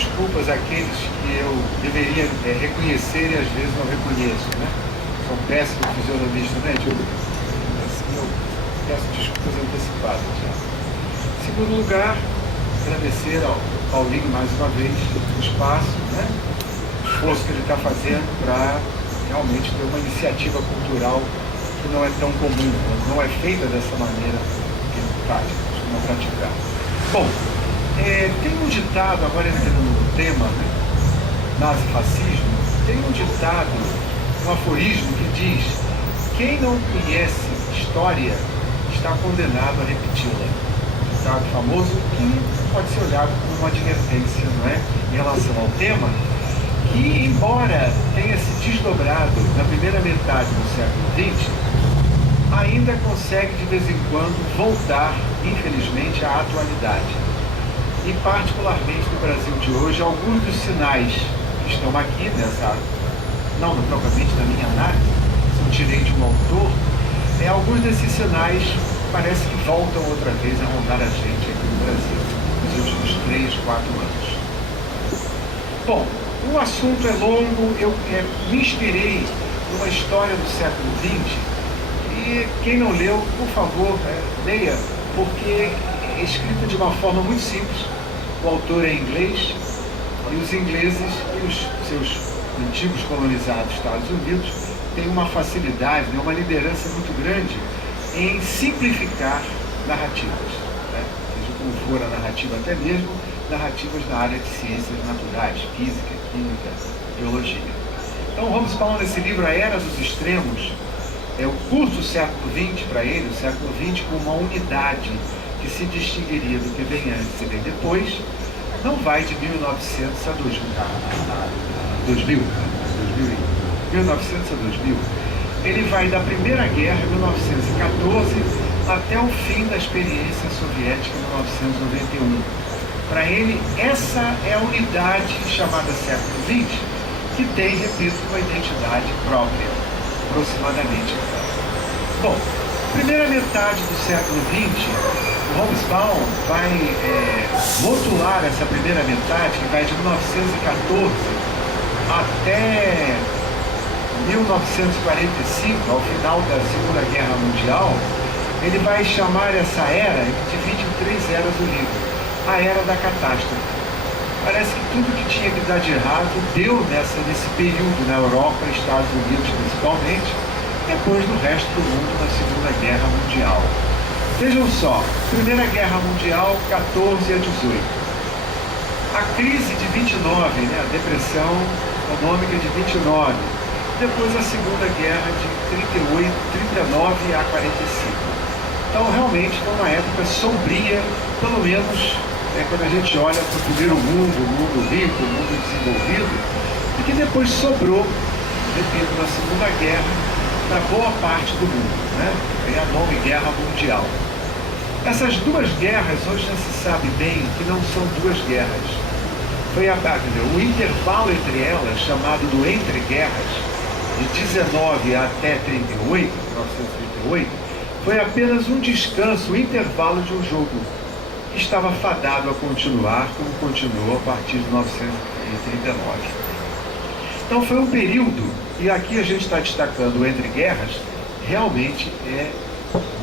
desculpas àqueles que eu deveria reconhecer e às vezes não reconheço, né? Sou um péssimo fisionomista, né, Diogo? Assim, eu peço desculpas antecipadas já. Em segundo lugar, agradecer ao Paulinho mais uma vez o espaço, né? O esforço que ele está fazendo para realmente ter uma iniciativa cultural que não é tão comum, não é feita dessa maneira que ele costuma praticar. Bom, tem um ditado, agora entrando no tema, né? Nazifascismo, tem um ditado, um aforismo que diz: quem não conhece história está condenado a repeti-la. Um ditado famoso que pode ser olhado como uma advertência, não é? Em relação ao tema, que embora tenha se desdobrado na primeira metade do século XX, ainda consegue de vez em quando voltar, infelizmente, à atualidade. E particularmente no Brasil de hoje, alguns dos sinais que estão aqui nessa, não propriamente na minha análise, eu tirei de um autor, alguns desses sinais parece que voltam outra vez a rondar a gente aqui no Brasil, nos últimos 3, 4 anos. Bom, o assunto é longo, eu me inspirei numa história do século XX, e quem não leu, por favor, leia, porque é escrita de uma forma muito simples. O autor é inglês, e os ingleses e os seus antigos colonizados Estados Unidos têm uma facilidade, uma liderança muito grande em simplificar narrativas, né? Seja como for a narrativa, até mesmo narrativas na área de ciências naturais, física, química, biologia. Então, Hobsbawm, nesse livro, A Era dos Extremos, o curto século XX para ele, o século XX como uma unidade que se distinguiria do que vem antes e vem depois, não vai de 1900 a 2000, 1900 a 2000. Ele vai da Primeira Guerra, 1914, até o fim da experiência soviética, 1991. Para ele, essa é a unidade chamada século XX, que tem, repito, uma identidade própria, aproximadamente. Bom, primeira metade do século XX, o Hobsbawm vai rotular essa primeira metade, que vai de 1914 até 1945, ao final da Segunda Guerra Mundial. Ele vai chamar essa era, ele divide em 3 eras o livro: a era da catástrofe. Parece que tudo que tinha que dar de errado deu nesse período na Europa, Estados Unidos principalmente, depois do resto do mundo na Segunda Guerra Mundial. Vejam só, Primeira Guerra Mundial, 14 a 18. A crise de 29, a depressão econômica de 29. Depois a Segunda Guerra de 39 a 45. Então, realmente, foi uma época sombria, pelo menos quando a gente olha para o primeiro mundo, o mundo rico, o mundo desenvolvido, e que depois sobrou, repito, na Segunda Guerra, para boa parte do mundo, né? É a nome Guerra Mundial. Essas duas guerras, hoje já se sabe bem que não são duas guerras. Foi o intervalo entre elas, chamado do Entre Guerras, de 19 até 38, 1938, foi apenas um descanso, um intervalo de um jogo que estava fadado a continuar, como continuou a partir de 1939. Então foi um período, e aqui a gente está destacando o Entre Guerras, realmente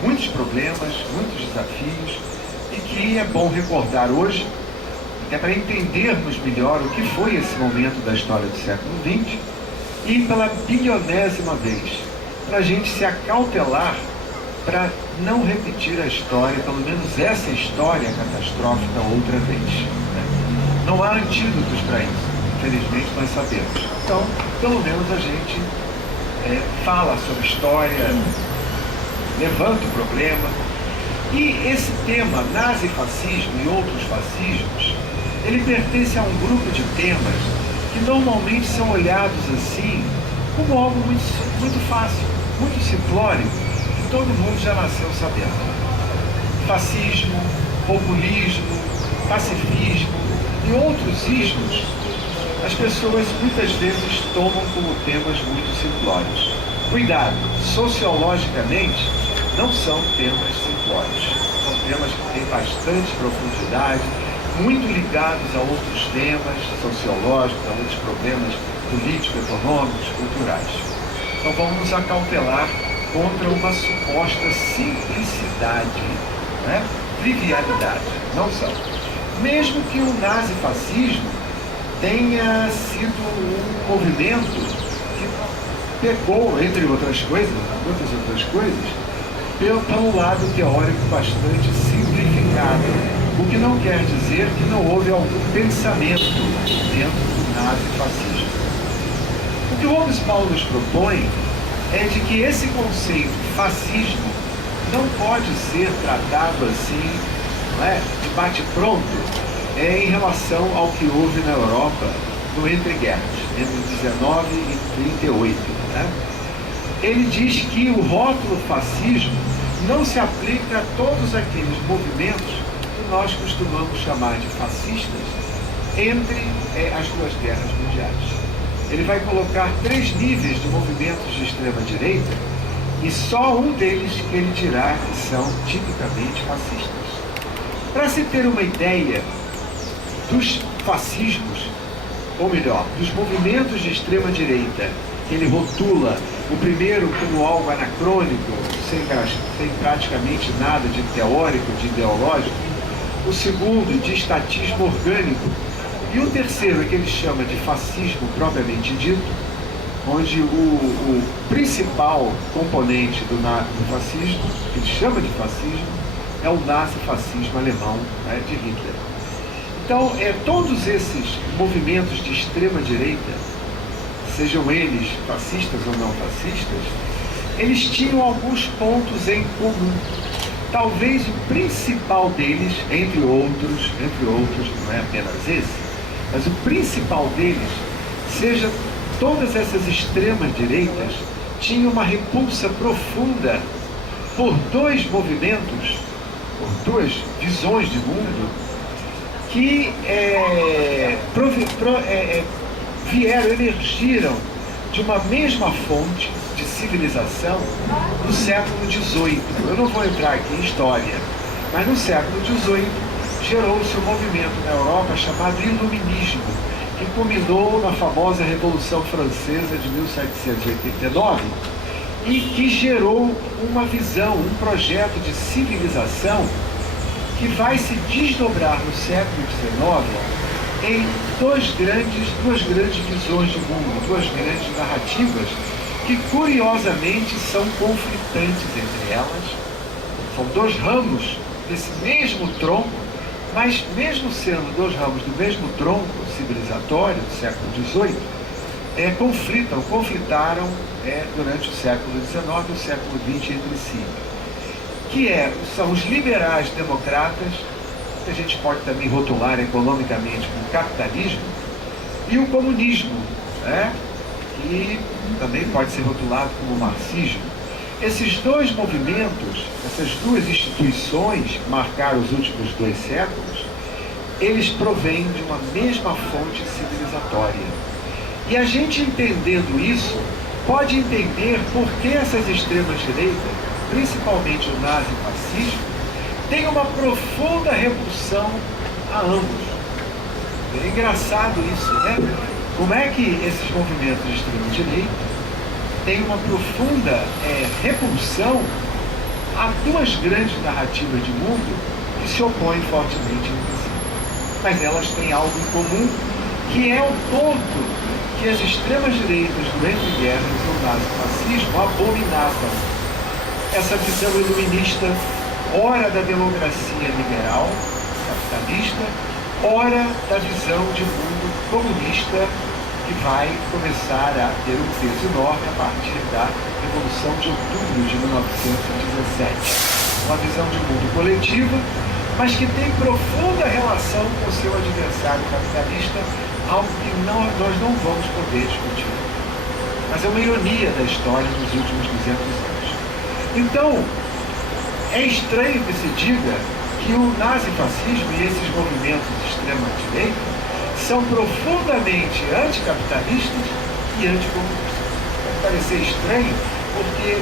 muitos problemas, muitos desafios, e que é bom recordar hoje, até para entendermos melhor o que foi esse momento da história do século XX, e pela bilionésima vez, para a gente se acautelar para não repetir a história, pelo menos essa história catastrófica outra vez, né? Não há antídotos para isso, infelizmente nós sabemos. Então, pelo menos a gente fala sobre história, levanta o problema. E esse tema, nazifascismo e outros fascismos, ele pertence a um grupo de temas que normalmente são olhados assim como algo muito fácil, muito simplório, que todo mundo já nasceu sabendo. Fascismo, populismo, pacifismo e outros ismos, as pessoas muitas vezes tomam como temas muito simplórios. Cuidado, sociologicamente não são temas simplórios, são temas que têm bastante profundidade, muito ligados a outros temas sociológicos, a outros problemas políticos, econômicos, culturais. Então vamos nos acautelar contra uma suposta simplicidade, né? Trivialidade. Não são. Mesmo que o nazifascismo tenha sido um movimento que pegou, entre outras coisas, pelo lado teórico bastante simplificado, o que não quer dizer que não houve algum pensamento dentro do nazifascismo. O que o Hobsbawm nos propõe é de que esse conceito fascismo não pode ser tratado assim, não é, de bate-pronto, em relação ao que houve na Europa no entreguerras, entre 19 e 38. Né? Ele diz que o rótulo fascismo não se aplica a todos aqueles movimentos que nós costumamos chamar de fascistas entre as duas guerras mundiais. Ele vai colocar 3 níveis de movimentos de extrema-direita e só um deles que ele dirá que são tipicamente fascistas. Para se ter uma ideia dos fascismos, ou melhor, dos movimentos de extrema-direita, que ele rotula o primeiro como algo anacrônico, sem praticamente nada de teórico, de ideológico, o segundo de estatismo orgânico, e o terceiro, que ele chama de fascismo propriamente dito, onde o principal componente do fascismo, que ele chama de fascismo, é o nazifascismo alemão, né, de Hitler. Então, todos esses movimentos de extrema-direita, sejam eles fascistas ou não fascistas, eles tinham alguns pontos em comum. Talvez o principal deles, entre outros, não é apenas esse, mas o principal deles seja todas essas extremas-direitas tinham uma repulsa profunda por 2 movimentos, por 2 visões de mundo, que emergiram de uma mesma fonte de civilização no século XVIII. Eu não vou entrar aqui em história, mas no século XVIII gerou-se um movimento na Europa chamado Iluminismo, que culminou na famosa Revolução Francesa de 1789 e que gerou uma visão, um projeto de civilização que vai se desdobrar no século XIX em duas grandes visões de mundo, 2 grandes narrativas que curiosamente são conflitantes entre elas. São 2 ramos desse mesmo tronco, mas mesmo sendo 2 ramos do mesmo tronco civilizatório do século XVIII, conflitaram durante o século XIX e o século XX entre si, que são os liberais democratas, que a gente pode também rotular economicamente como capitalismo, e o comunismo, né, que também pode ser rotulado como marxismo. Esses 2 movimentos, essas 2 instituições que marcaram os últimos 2 séculos, eles provêm de uma mesma fonte civilizatória. E a gente entendendo isso, pode entender por que essas extremas-direitas, principalmente o nazifascismo, tem uma profunda repulsão a ambos. É engraçado isso, né? Como é que esses movimentos de extrema-direita têm uma profunda repulsão a 2 grandes narrativas de mundo que se opõem fortemente entre si. Mas elas têm algo em comum, que é o ponto que as extremas-direitas do entre-guerras e o nazifascismo abominavam. Essa visão iluminista, ora da democracia liberal, capitalista, ora da visão de mundo comunista, que vai começar a ter um peso enorme a partir da Revolução de Outubro de 1917. Uma visão de mundo coletiva, mas que tem profunda relação com o seu adversário capitalista, algo que nós não vamos poder discutir. Mas é uma ironia da história nos últimos 200 anos. Então, é estranho que se diga que o nazifascismo e esses movimentos de extrema-direita são profundamente anticapitalistas e anticomunistas. Pode parecer estranho, porque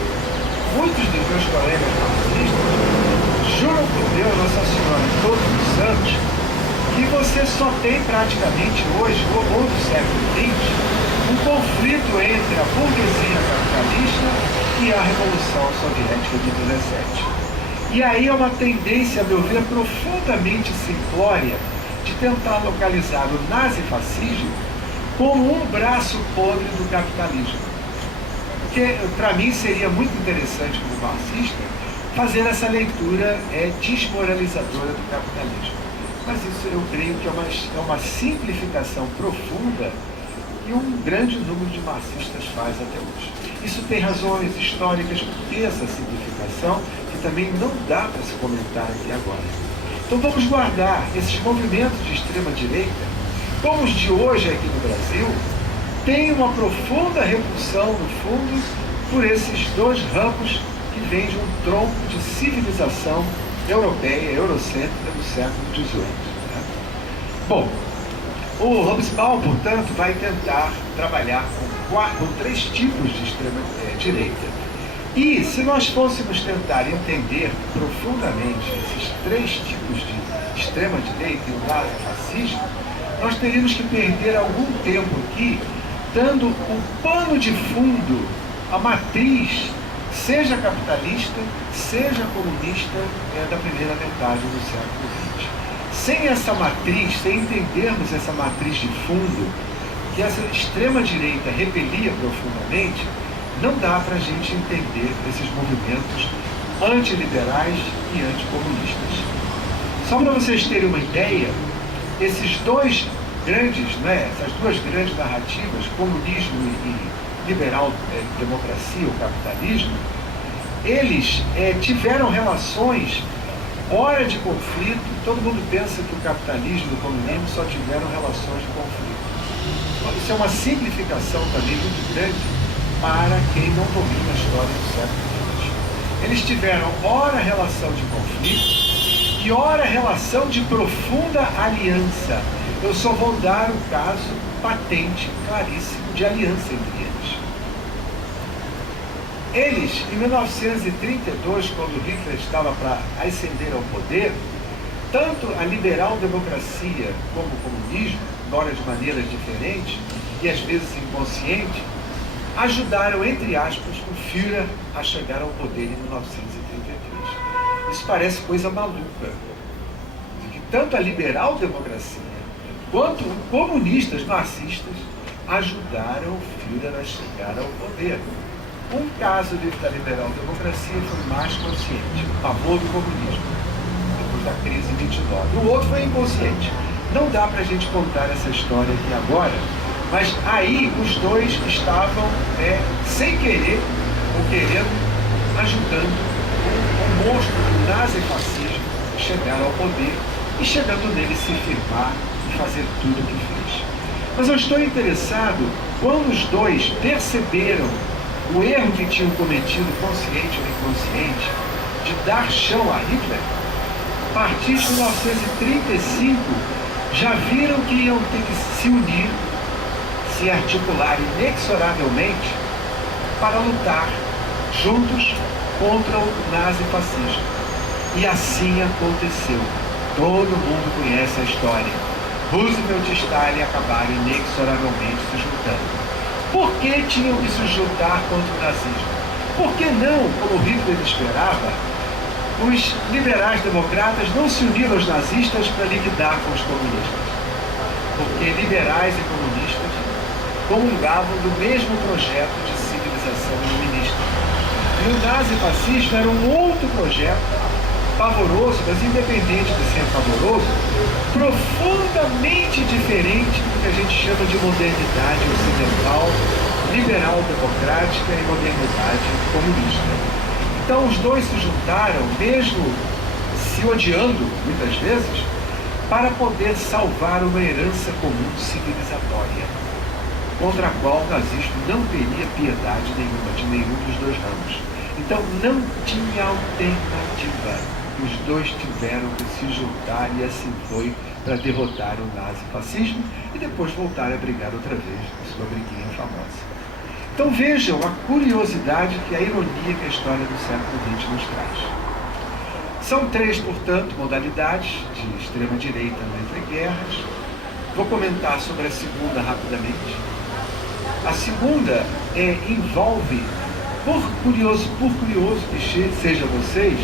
muitos dos meus colegas marxistas juram por Deus, Nossa Senhora, todos os santos, que você só tem praticamente hoje, ou do século XX, um conflito entre a burguesia capitalista e a Revolução Soviética de 17. E aí é uma tendência, a meu ver, profundamente simplória de tentar localizar o nazifascismo como um braço podre do capitalismo. Porque, para mim, seria muito interessante, como marxista, fazer essa leitura desmoralizadora do capitalismo. Mas isso eu creio que é uma simplificação profunda que um grande número de marxistas faz até hoje. Isso tem razões históricas por ter essa simplificação, que também não dá para se comentar aqui agora. Então vamos guardar esses movimentos de extrema-direita, como os de hoje aqui no Brasil, têm uma profunda repulsão, no fundo, por esses dois ramos que vêm de um tronco de civilização europeia, eurocêntrica do século XVIII. Né? Bom, o Hobsbawm, portanto, vai tentar trabalhar com três tipos de extrema-direita. E, se nós fôssemos tentar entender profundamente esses três tipos de extrema-direita e o nazifascismo, nós teríamos que perder algum tempo aqui, dando o pano de fundo, a matriz, seja capitalista, seja comunista, da primeira metade do século XX. Sem essa matriz, sem entendermos essa matriz de fundo, que essa extrema-direita repelia profundamente, não dá para a gente entender esses movimentos antiliberais e anticomunistas. Só para vocês terem uma ideia, esses dois grandes, essas duas grandes narrativas, comunismo e liberal democracia, o capitalismo, eles tiveram relações, ora de conflito. Todo mundo pensa que o capitalismo e o comunismo só tiveram relações de conflito. Isso é uma simplificação também muito grande para quem não domina a história do século XX. Eles tiveram ora relação de conflito e ora relação de profunda aliança. Eu só vou dar um caso patente, claríssimo, de aliança entre eles. Eles, em 1932, quando Hitler estava para ascender ao poder, tanto a liberal democracia como o comunismo, embora de maneiras diferentes e às vezes inconscientes, ajudaram, entre aspas, o Führer a chegar ao poder em 1933. Isso parece coisa maluca. De que tanto a liberal democracia quanto os comunistas marxistas ajudaram o Führer a chegar ao poder. Um caso da liberal democracia foi mais consciente, o pavor do comunismo, depois da crise de 29. O outro foi inconsciente. Não dá para a gente contar essa história aqui agora, mas aí os dois estavam, sem querer ou querendo, ajudando o monstro do nazifascismo a chegar ao poder e chegando nele se firmar e fazer tudo o que fez. Mas eu estou interessado quando os dois perceberam o erro que tinham cometido, consciente ou inconsciente, de dar chão a Hitler. A partir de 1935, já viram que iam ter que se unir, se articular inexoravelmente para lutar juntos contra o nazifascismo. E assim aconteceu. Todo mundo conhece a história. Roosevelt e Stalin acabaram inexoravelmente se juntando. Por que tinham que se juntar contra o nazismo? Por que não, como Hitler esperava, os liberais democratas não se uniram aos nazistas para liquidar com os comunistas? Porque liberais e comunistas comungavam do mesmo projeto de civilização iluminista. E o nazifascismo era um outro projeto, pavoroso, mas independente de ser pavoroso, profundamente diferente do que a gente chama de modernidade ocidental, liberal democrática e modernidade comunista. Então os dois se juntaram, mesmo se odiando muitas vezes, para poder salvar uma herança comum civilizatória, contra a qual o nazismo não teria piedade nenhuma de nenhum dos dois ramos. Então não tinha alternativa. Os dois tiveram que se juntar e assim foi para derrotar o nazifascismo e depois voltar a brigar outra vez na sua briguinha famosa. Então vejam a curiosidade, que a ironia que a história do século XX nos traz. São 3, portanto, modalidades de extrema-direita no Entre Guerras. Vou comentar sobre a segunda rapidamente. A segunda envolve, por curioso que seja vocês,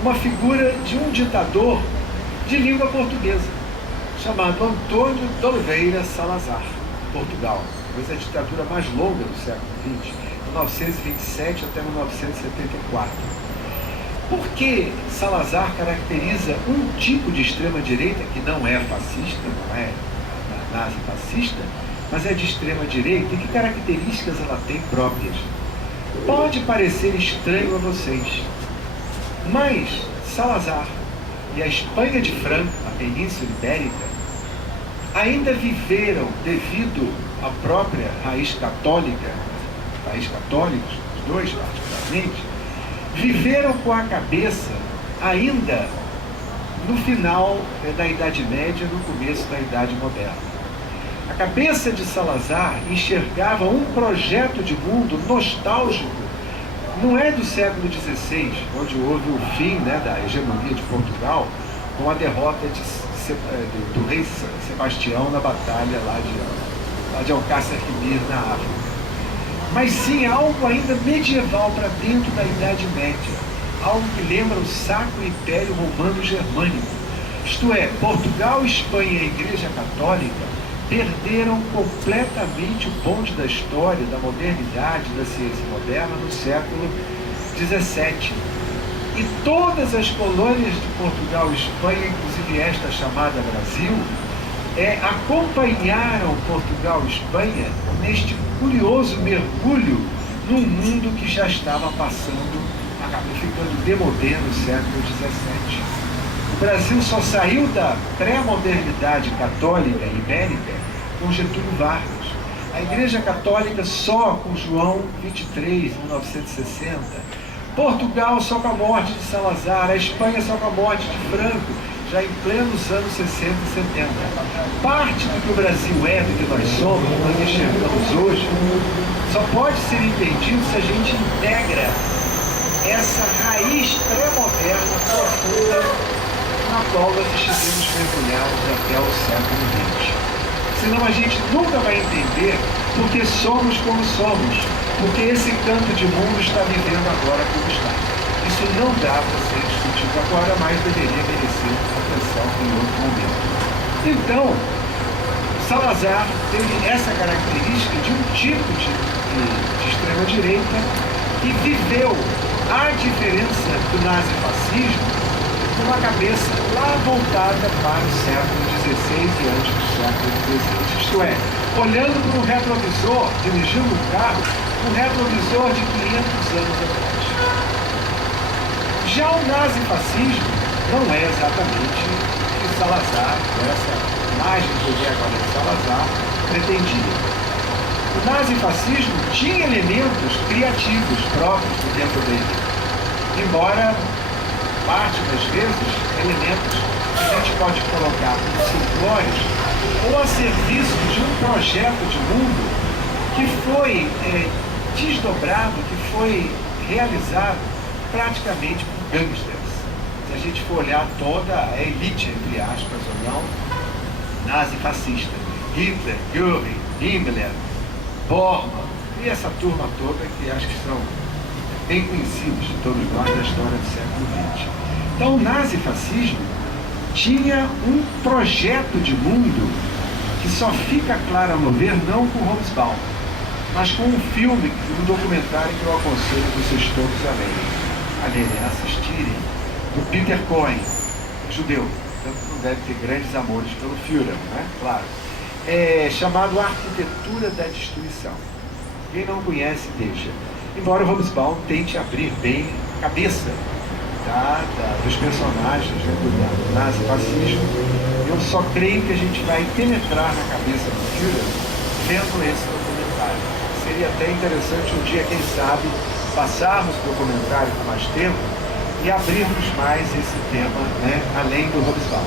uma figura de um ditador de língua portuguesa, chamado Antônio de Oliveira Salazar, Portugal. Talvez a ditadura mais longa do século XX, 1927 até 1974. Por que Salazar caracteriza um tipo de extrema-direita que não é fascista, não é nazi-fascista, mas é de extrema-direita? E que características ela tem próprias? Pode parecer estranho a vocês, mas Salazar e a Espanha de Franco, a Península Ibérica, ainda viveram, devido à própria raiz católica, católicos, os dois particularmente, viveram com a cabeça ainda no final da Idade Média, no começo da Idade Moderna. A cabeça de Salazar enxergava um projeto de mundo nostálgico, não é do século XVI, onde houve o fim da hegemonia de Portugal, com a derrota do rei Sebastião na batalha lá de Alcácer Quibir, na África. Mas sim algo ainda medieval para dentro da Idade Média, algo que lembra o Sacro Império Romano Germânico. Isto é, Portugal, Espanha e a Igreja Católica perderam completamente o bonde da história, da modernidade, da ciência moderna no século XVII. E todas as colônias de Portugal e Espanha, inclusive esta chamada Brasil, acompanharam Portugal e Espanha neste curioso mergulho num mundo que já estava passando, ficando demodé no século XVII. O Brasil só saiu da pré-modernidade católica e ibérica com Getúlio Vargas. A Igreja Católica só com João 23, 1960. Portugal só com a morte de Salazar. A Espanha só com a morte de Franco, já em plenos anos 60 e 70. Parte do que o Brasil é, do que nós somos, do que nós enxergamos hoje, só pode ser entendido se a gente integra essa raiz pré-moderna profunda na qual nós estivemos mergulhados até o século XX. Senão a gente nunca vai entender porque somos como somos, porque esse canto de mundo está vivendo agora como está. Isso não dá para ser discutido agora, mas deveria merecer atenção em outro momento. Então, Salazar teve essa característica de um tipo de extrema-direita que viveu a diferença do nazifascismo com uma cabeça lá voltada para o século XVI e antes do século XVI. Isto é, olhando para um retrovisor, dirigindo um carro, um retrovisor de 500 anos atrás. Já o nazifascismo não é exatamente o que Salazar, essa imagem que eu vi agora de Salazar, pretendia. O nazifascismo tinha elementos criativos próprios dentro dele, embora parte das vezes elementos que a gente pode colocar como simplórios ou a serviço de um projeto de mundo que foi desdobrado, que foi realizado praticamente por gangsters. Se a gente for olhar toda a elite, entre aspas ou não, nazi-fascista, Hitler, Göring, Himmler, Bormann e essa turma toda que acho que são bem conhecidos de todos nós da história do século XX. Então o nazifascismo tinha um projeto de mundo que só fica claro, a meu ver, não com Hobsbawm, mas com um filme, um documentário que eu aconselho vocês todos a lerem, a assistirem, do Peter Cohen, judeu, tanto não deve ter grandes amores pelo Führer, né? Claro. Chamado Arquitetura da Destruição. Quem não conhece, deixa. Embora o Hobsbawm tente abrir bem a cabeça dos personagens do nazifascismo, eu só creio que a gente vai penetrar na cabeça do Führer vendo esse documentário. Seria até interessante um dia, quem sabe, passarmos o documentário com mais tempo e abrirmos mais esse tema, além do Hobsbawm.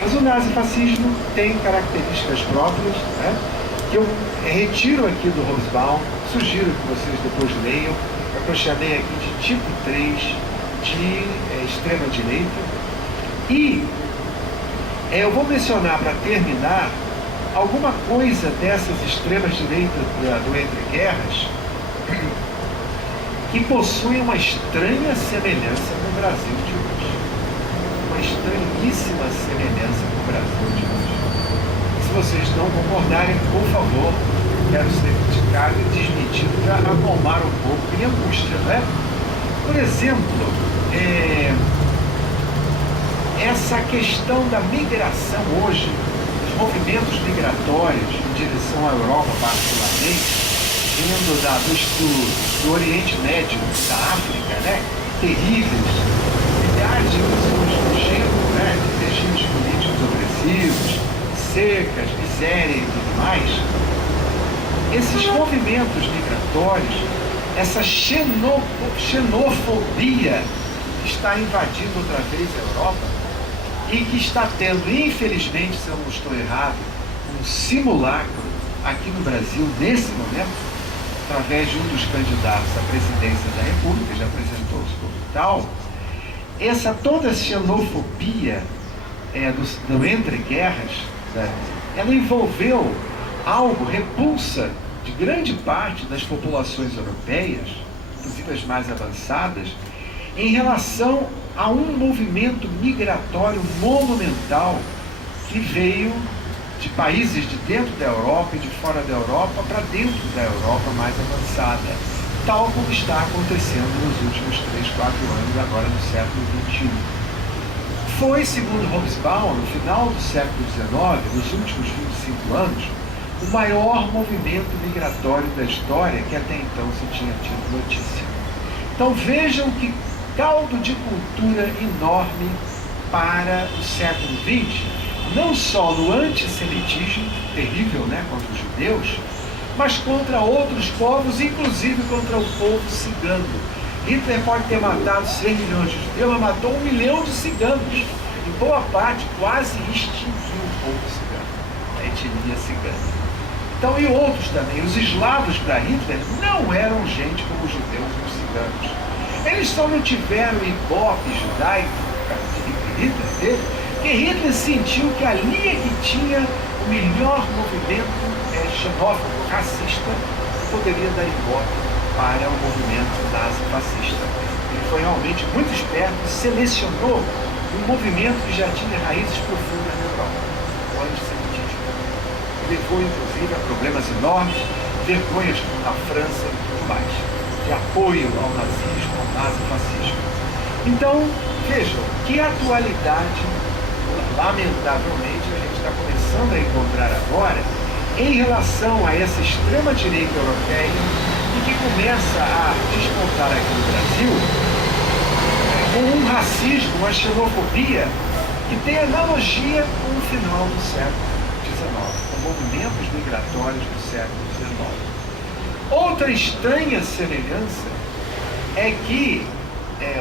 Mas o nazifascismo tem características próprias, que eu retiro aqui do Hobsbawm, sugiro que vocês depois leiam, é o que eu chamei aqui de tipo 3 de extrema-direita. E eu vou mencionar, para terminar, alguma coisa dessas extremas-direitas do Entre Guerras que possuem uma estranha semelhança com o Brasil de hoje. Uma estranhíssima semelhança com o Brasil de hoje. Se vocês não concordarem, por favor, quero ser criticado e desmentido para acalmar um pouco minha angústia, né? Por exemplo, essa questão da migração hoje, dos movimentos migratórios em direção à Europa particularmente, vindo do Oriente Médio, da África, né? Terríveis, milhares de pessoas fugindo, né? De regimes políticos opressivos, secas, miséria e tudo mais. Esses movimentos migratórios, essa xenofobia que está invadindo outra vez a Europa e que está tendo, infelizmente, se eu não estou errado, um simulacro aqui no Brasil, nesse momento, através de um dos candidatos à presidência da República, já apresentou-se como tal, toda a xenofobia do Entre Guerras, né, ela envolveu algo, repulsa de grande parte das populações europeias, inclusive as mais avançadas, em relação a um movimento migratório monumental que veio de países de dentro da Europa e de fora da Europa para dentro da Europa mais avançada, tal como está acontecendo nos últimos 3, 4 anos, agora no século XXI. Foi, segundo Hobsbawm, no final do século XIX, nos últimos 25 anos, o maior movimento migratório da história que até então se tinha tido notícia. Então vejam que caldo de cultura enorme para o século XX, não só no antissemitismo, terrível, né, contra os judeus, mas contra outros povos, inclusive contra o povo cigano. Hitler pode ter matado 100 milhões de judeus, mas matou 1 milhão de ciganos. Em boa parte, quase extinguiu o povo cigano, a etnia cigana. Então, e outros também. Os eslavos para Hitler não eram gente como os judeus e os ciganos. Eles só não tiveram ibope judaico de Hitler teve, porque Hitler sentiu que ali é que tinha o melhor movimento xenófobo, racista, que poderia dar ibope para o movimento nazi-fascista. Ele foi realmente muito esperto e selecionou um movimento que já tinha raízes profundas na Europa, o antissemitismo. Levou, inclusive, a problemas enormes, vergonhas na França e tudo mais, de apoio ao nazismo, ao nazifascismo. Então, vejam, que atualidade, lamentavelmente, a gente está começando a encontrar agora em relação a essa extrema-direita europeia e que começa a despontar aqui no Brasil com um racismo, uma xenofobia que tem analogia com o final do século XIX, com movimentos migratórios do século XIX. Outra estranha semelhança é que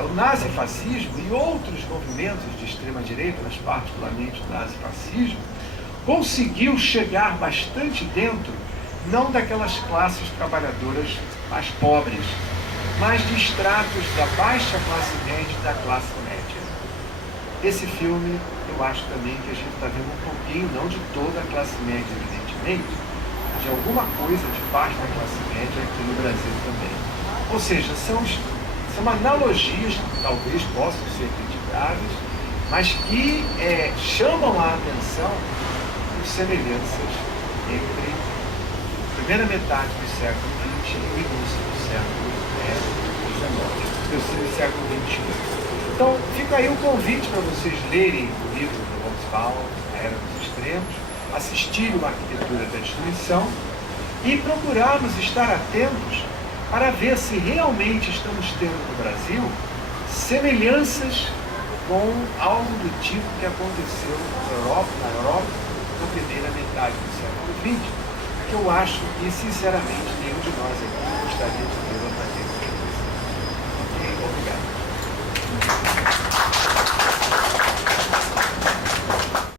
o nazifascismo e outros movimentos de extrema-direita, mas particularmente o nazifascismo, conseguiu chegar bastante dentro, não daquelas classes trabalhadoras mais pobres, mas de estratos da baixa classe média e da classe média. Esse filme, eu acho também que a gente está vendo um pouquinho, não de toda a classe média, evidentemente, de alguma coisa de parte da classe média aqui no Brasil também. Ou seja, são analogias que talvez possam ser criticáveis, mas que chamam a atenção por semelhanças entre a primeira metade do século XX e o início do século XIX, do século XXI. Então, fica aí o convite para vocês lerem o livro do Hobsbawm, A Era dos Extremos, assistirem a Arquitetura da Destruição e procurarmos estar atentos para ver se realmente estamos tendo no Brasil semelhanças com algo do tipo que aconteceu na Europa, na primeira metade do século XX, que eu acho que, sinceramente, nenhum de nós aqui gostaria de ter outra vez. Ok? Obrigado.